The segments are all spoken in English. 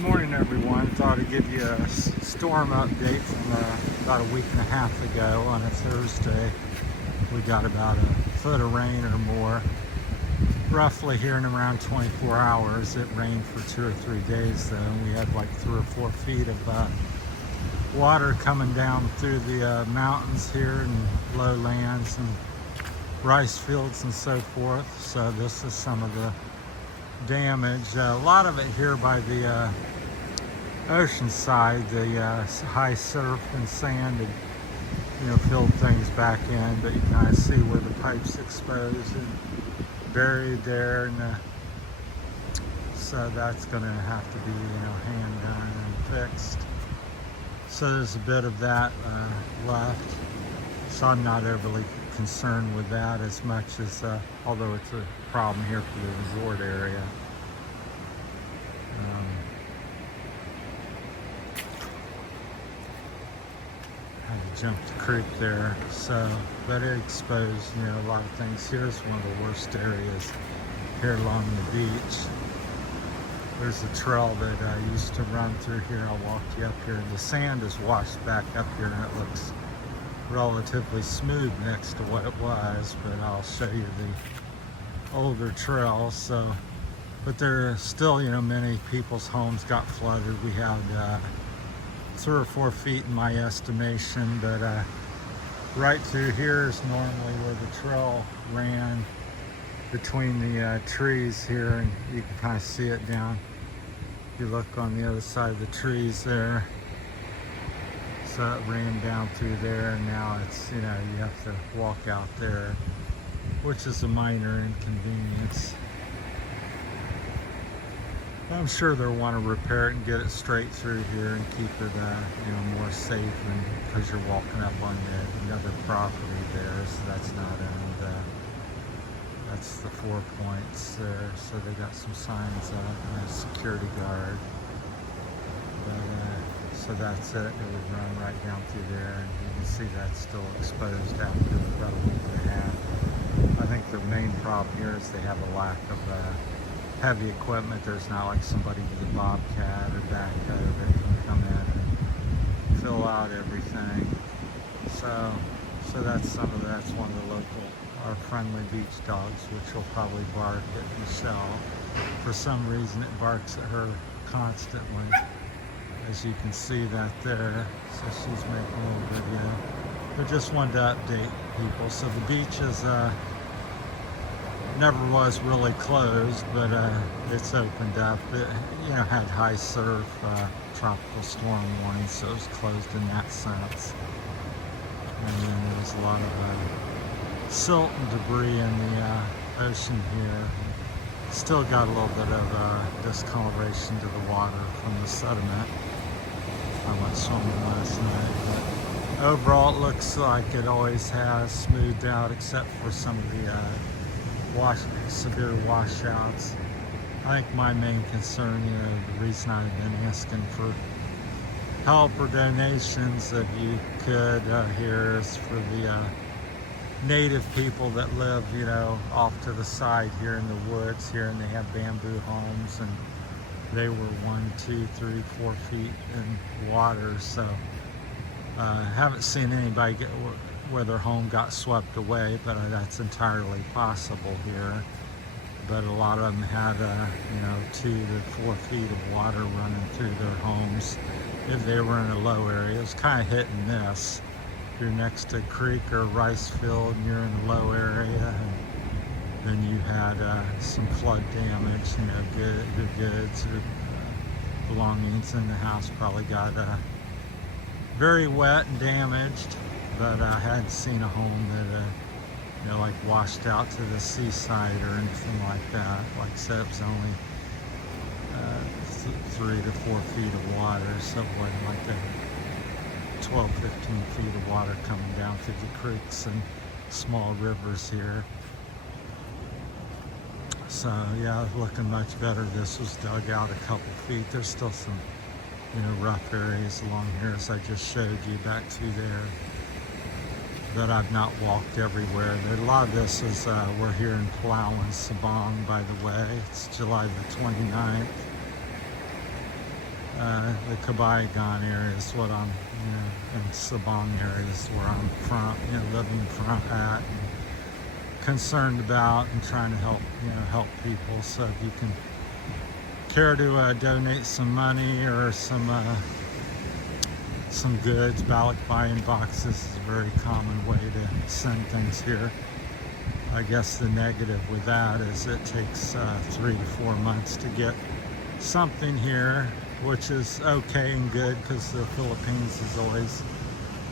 Good morning, everyone. Thought I'd give you a storm update from about a week and a half ago on a Thursday. We got about a foot of rain or more. Roughly here in around 24 hours. It rained for 2 or 3 days though, and we had like 3 or 4 feet of water coming down through the mountains here and lowlands and rice fields and so forth. So this is some of the damage. A lot of it here by the ocean side. The high surf and sand had, filled things back in, but you kind of see where the pipe's exposed and buried there, and so that's going to have to be, hand done and fixed. So there's a bit of that left. So I'm not overly concerned with that as much as, although it's a problem here for the resort area. Had to jump the creek there, so, but it exposed, a lot of things. Here's one of the worst areas here along the beach. There's a trail that I used to run through here. I'll walk you up here. The sand is washed back up here and it looks relatively smooth next to what it was, but I'll show you the older trails. So, but there are still, many people's homes got flooded. We had 3 or 4 feet in my estimation, but right through here is normally where the trail ran between the trees here, and you can kind of see it down. If you look on the other side of the trees there, so it ran down through there, and now it's, you have to walk out there, which is a minor inconvenience. I'm sure they'll want to repair it and get it straight through here and keep it, more safe, and because you're walking up on another property there, so that's not owned. That's the 4 points there, so they got some signs up and a security guard. But, so that's it. It would run right down through there, and you can see that's still exposed after about a week and a half. I think the main problem here is they have a lack of heavy equipment. There's not like somebody with a bobcat or backhoe that can come in and fill out everything. So that's that's one of the local, our friendly beach dogs, which will probably bark at Michelle. For some reason it barks at her constantly, as you can see that there. So she's making a little video. But just wanted to update people. So the beach is never was really closed, but it's opened up. It had high surf, tropical storm warning, so it was closed in that sense. And then there was a lot of silt and debris in the ocean here. Still got a little bit of discoloration to the water from the sediment. I went swimming last night, but overall it looks like it always has smoothed out, except for some of the severe washouts. I think my main concern, the reason I've been asking for help or donations, if you could, here, is for the native people that live, off to the side here in the woods here, and they have bamboo homes, and they were 1, 2, 3, 4 feet in water. So haven't seen anybody get where their home got swept away, but that's entirely possible here. But a lot of them had 2 to 4 feet of water running through their homes if they were in a low area. It was kind of hit and miss. If you're next to a creek or a rice field and you're in a low area, and then you had some flood damage, your goods or belongings in the house probably got very wet and damaged. But I hadn't seen a home that, like washed out to the seaside or anything like that. Like I said, it was only 3 to 4 feet of water, so it wasn't like 12, 15 feet of water coming down through the creeks and small rivers here. So yeah, looking much better. This was dug out a couple feet. There's still some, rough areas along here, as I just showed you back through there. But I've not walked everywhere. A lot of this is, we're here in Palawan, Sabang, by the way. It's July the 29th. the Kabayagan area is what I'm, in Sabang area is where I'm from, living from at, and concerned about and trying to help people. So if you can care to donate some money or some goods, buying boxes is a very common way to send things here. I guess the negative with that is it takes 3 to 4 months to get something here, which is okay and good because the Philippines is always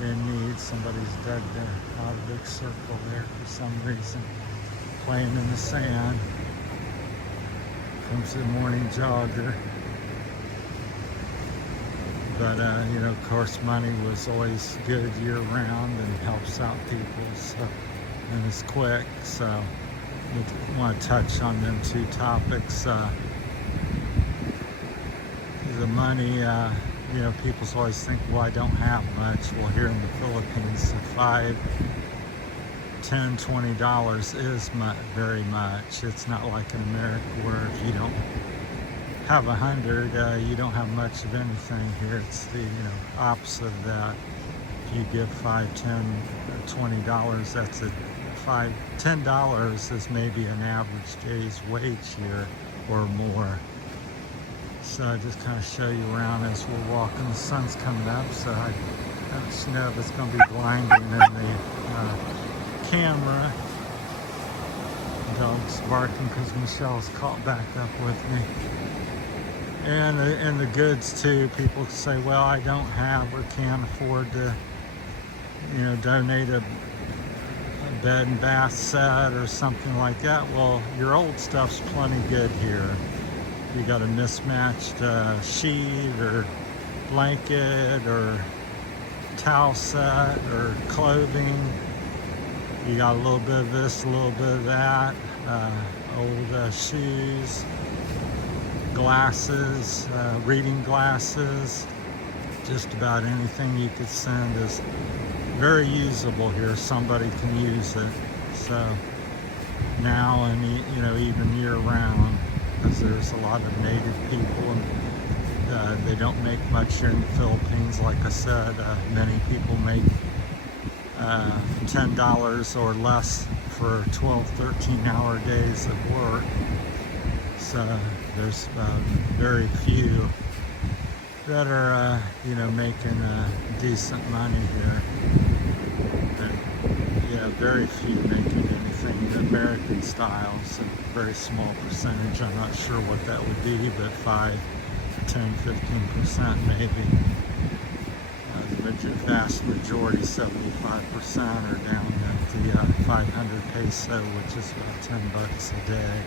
in need. Somebody's dug out a big circle there for some reason, playing in the sand. Comes the morning jogger. But, of course, money was always good year-round and helps out people, so, and it's quick. So I want to touch on them two topics. The money, people always think, well, I don't have much. Well, here in the Philippines, $5, $10, $20 is very much. It's not like in America where if you don't have 100, you don't have much of anything here. It's the opposite of that. If you give $5, $10, $20, that's $10 is maybe an average day's wage here or more. So I just kind of show you around as we're walking. The sun's coming up, so I don't know if it's going to be blinding in the camera. Dog's barking because Michelle's caught back up with me. And the goods too. People say, well, I don't have or can't afford to, donate a bed and bath set or something like that. Well, your old stuff's plenty good here. You got a mismatched sheet or blanket or towel set or clothing. You got a little bit of this, a little bit of that. Old shoes, glasses, reading glasses. Just about anything you could send is very usable here. Somebody can use it. So now and even year round, because there's a lot of native people and they don't make much here in the Philippines. Like I said, many people make $10 or less for 12, 13-hour days of work. So there's very few that are, making decent money here. And, very few making anything American style. So very small percentage. I'm not sure what that would be, but 5, 10, 15% maybe. The vast majority, 75%, are down at the 500 peso, which is about $10 a day.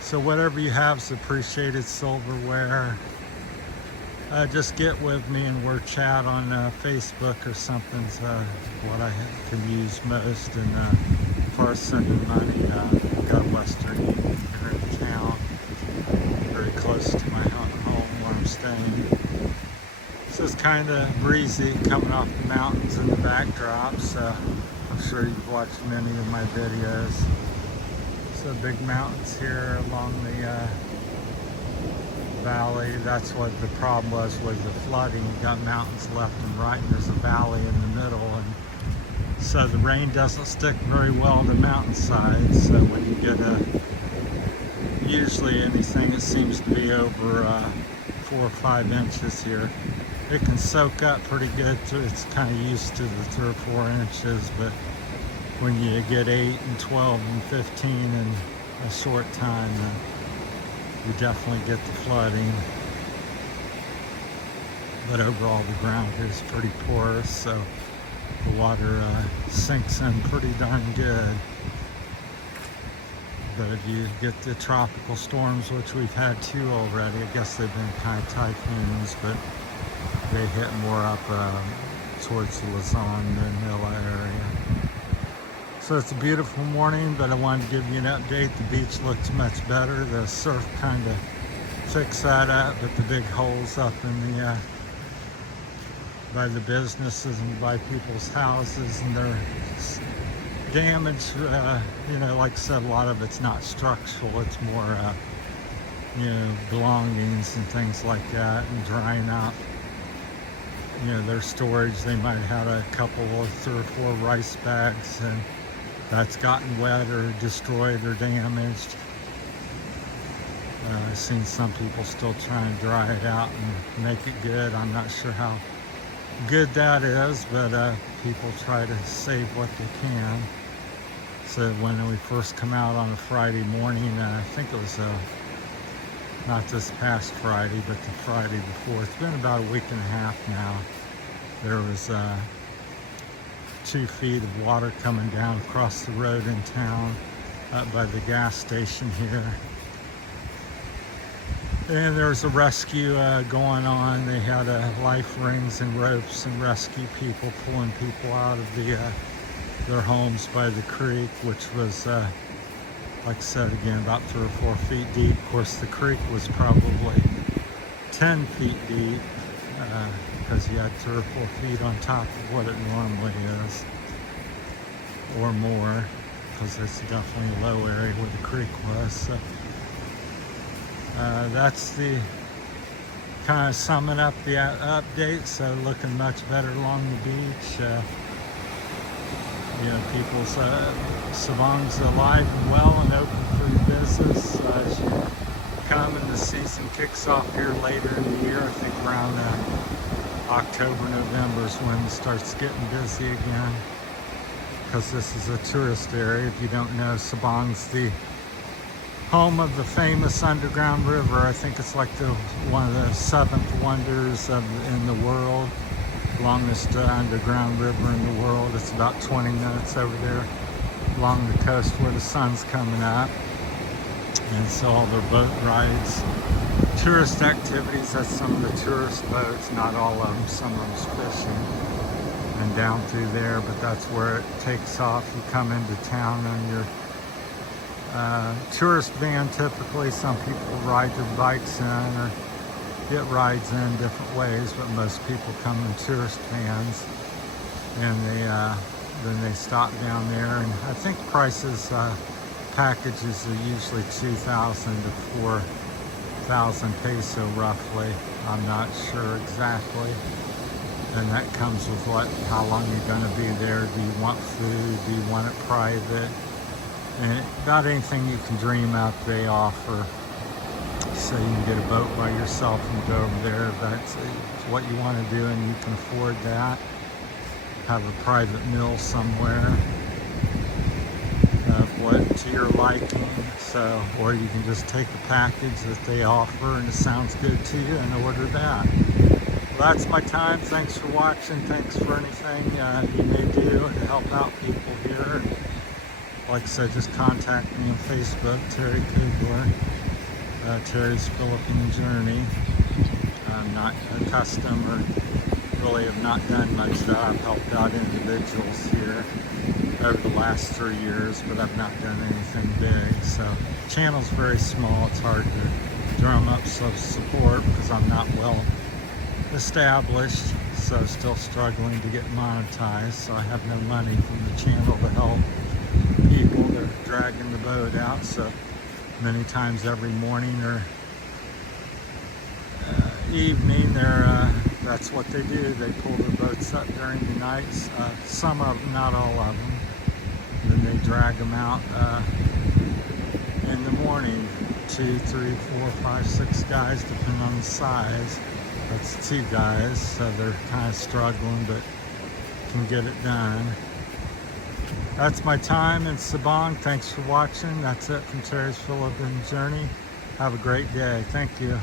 So whatever you have is appreciated. Silverware. Just get with me and we'll chat on Facebook or something's what I can use most. And as far as sending money, I've got Western Union here in town, very close to my home where I'm staying. So it's kind of breezy coming off the mountains in the backdrop, so I'm sure you've watched many of my videos. So big mountains here along the valley. That's what the problem was with the flooding. You got mountains left and right, and there's a valley in the middle, and so the rain doesn't stick very well to mountainside. So when you get usually anything, it seems to be over 4 or 5 inches here. It can soak up pretty good too. It's kind of used to the 3 or 4 inches, but when you get 8 and 12 and 15 in a short time, you definitely get the flooding. But overall, the ground here is pretty porous, so the water sinks in pretty darn good. But if you get the tropical storms, which we've had 2 already, I guess they've been kind of typhoons, but they hit more up towards the Luzon, Manila area. So it's a beautiful morning, but I wanted to give you an update. The beach looks much better. The surf kind of fixed that up, but the big holes up in the by the businesses and by people's houses, and they're damaged. Like I said, a lot of it's not structural. It's more belongings and things like that, and drying out, their storage. They might have had a couple of 3 or 4 rice bags, and that's gotten wet or destroyed or damaged. I've seen some people still trying to dry it out and make it good. I'm not sure how good that is, but people try to save what they can. So when we first come out on a Friday morning, I think it was not this past Friday, but the Friday before. It's been about a week and a half now. There was 2 feet of water coming down across the road in town up by the gas station here. And there was a rescue going on. They had life rings and ropes and rescue people pulling people out of their homes by the creek, which was, like I said again, about 3 or 4 feet deep. Of course, the creek was probably 10 feet deep because you had 3 or 4 feet on top of what it normally is, or more, because it's definitely a low area where the creek was. So, that's the kind of summing up the update. So looking much better along the beach. People's Sabang's alive and well and open for business. As you come and the season kicks off here later in the year, I think around October, November is when it starts getting busy again. Because this is a tourist area. If you don't know, Sabang's the home of the famous underground river. I think it's like one of the 7th wonders in the world. Longest underground river in the world. It's about 20 minutes over there along the coast where the sun's coming up. And so all their boat rides, tourist activities, that's some of the tourist boats, not all of them, some of them's fishing. And down through there, but that's where it takes off. You come into town on your tourist van typically. Some people ride their bikes in or get rides in different ways, but most people come in tourist vans, and then they stop down there. And I think prices, packages are usually 2,000 to 4,000 peso roughly. I'm not sure exactly. And that comes with how long you're going to be there. Do you want food? Do you want it private? And about anything you can dream up, they offer. So you can get a boat by yourself and go over there if that's what you want to do and you can afford that. Have a private meal somewhere what to your liking. So, or you can just take the package that they offer and it sounds good to you and order that. Well, that's my time. Thanks for watching. Thanks for anything you may do to help out people here. And like I said, just contact me on Facebook, Terry Kugler. Terry's Philippine Journey. I'm not a customer, really have not done much of that. I've helped out individuals here over the last 3 years, but I've not done anything big. So the channel's very small. It's hard to drum up some support because I'm not well established, so still struggling to get monetized. So I have no money from the channel to help people that are dragging the boat out. So many times every morning or evening, that's what they do. They pull their boats up during the nights. Some of them, not all of them. Then they drag them out in the morning. 2, 3, 4, 5, 6 guys, depending on the size. That's 2 guys, so they're kind of struggling, but can get it done. That's my time in Sabang. Thanks for watching. That's it from Terry's Philippine Journey. Have a great day. Thank you.